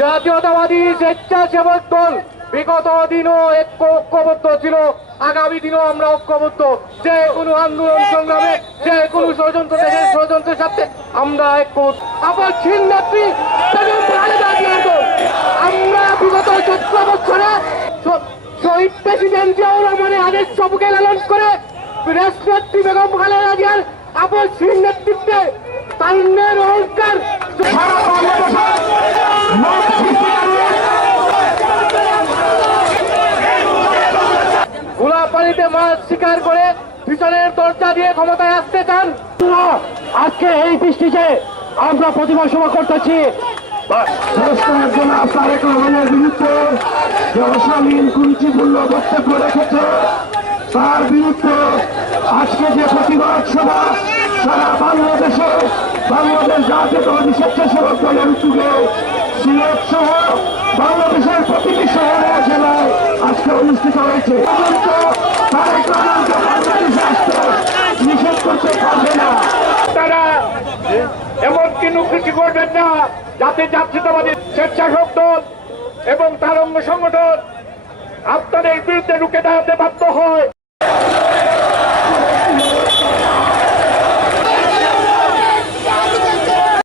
জাতীয়তাবাদী স্বেচ্ছাসেবক দল বিগত দিনও ঐক্যবদ্ধ ছিল, আগামী দিনও আমরা ঐক্যবদ্ধ। যে কোনো আন্দোলন সংগ্রামে, যে কোনো ষড়যন্ত্র দেশের ষড়যন্ত্রের সাথে আমরা ঐক্যবদ্ধ। আবার চীন নেত্রী বেগম খালেদা জিয়ার দল, আমরা বিগত 14 বছরে শহীদ প্রেসিডেন্ট জিয়াউর রহমানের আদেশ সবকে লালন করে রাষ্ট্রনেত্রী বেগম খালেদা জিয়ার আবার চীন নেতৃত্বে তারুণ্যের অহংকার গোলা পানিতে মাছ শিকার করে পিছনের দরজা দিয়ে ক্ষমতায় আসতে চান। আজকে এই বৃষ্টিতে আমরা প্রতিবাদ সভা করতেছি তারেক রহমানের বিরুদ্ধে যে অশালীন কুরুচিপূর্ণ বক্তব্য রেখেছে তার বিরুদ্ধে আজকে যে প্রতিবাদ সভা সারা বাংলাদেশে বাংলাদেশ জাতীয়তাবাদী স্বেচ্ছাসেবক দলের উদ্যোগে সিলেট সহ বাংলাদেশের প্রতিটি শহরে জেলায় আজকে অনুষ্ঠিত হয়েছে। তারেক রহমানকে বাংলাদেশে আসতে নিষেধ করতে পারবে না। তারা এমন কোনো কিছু করবেন না যাতে জাতীয়তাবাদী স্বেচ্ছাসেবক দল এবং তার অঙ্গ সংগঠন আপনাদের বিরুদ্ধে রুখে দাঁড়াতে বাধ্য হয়।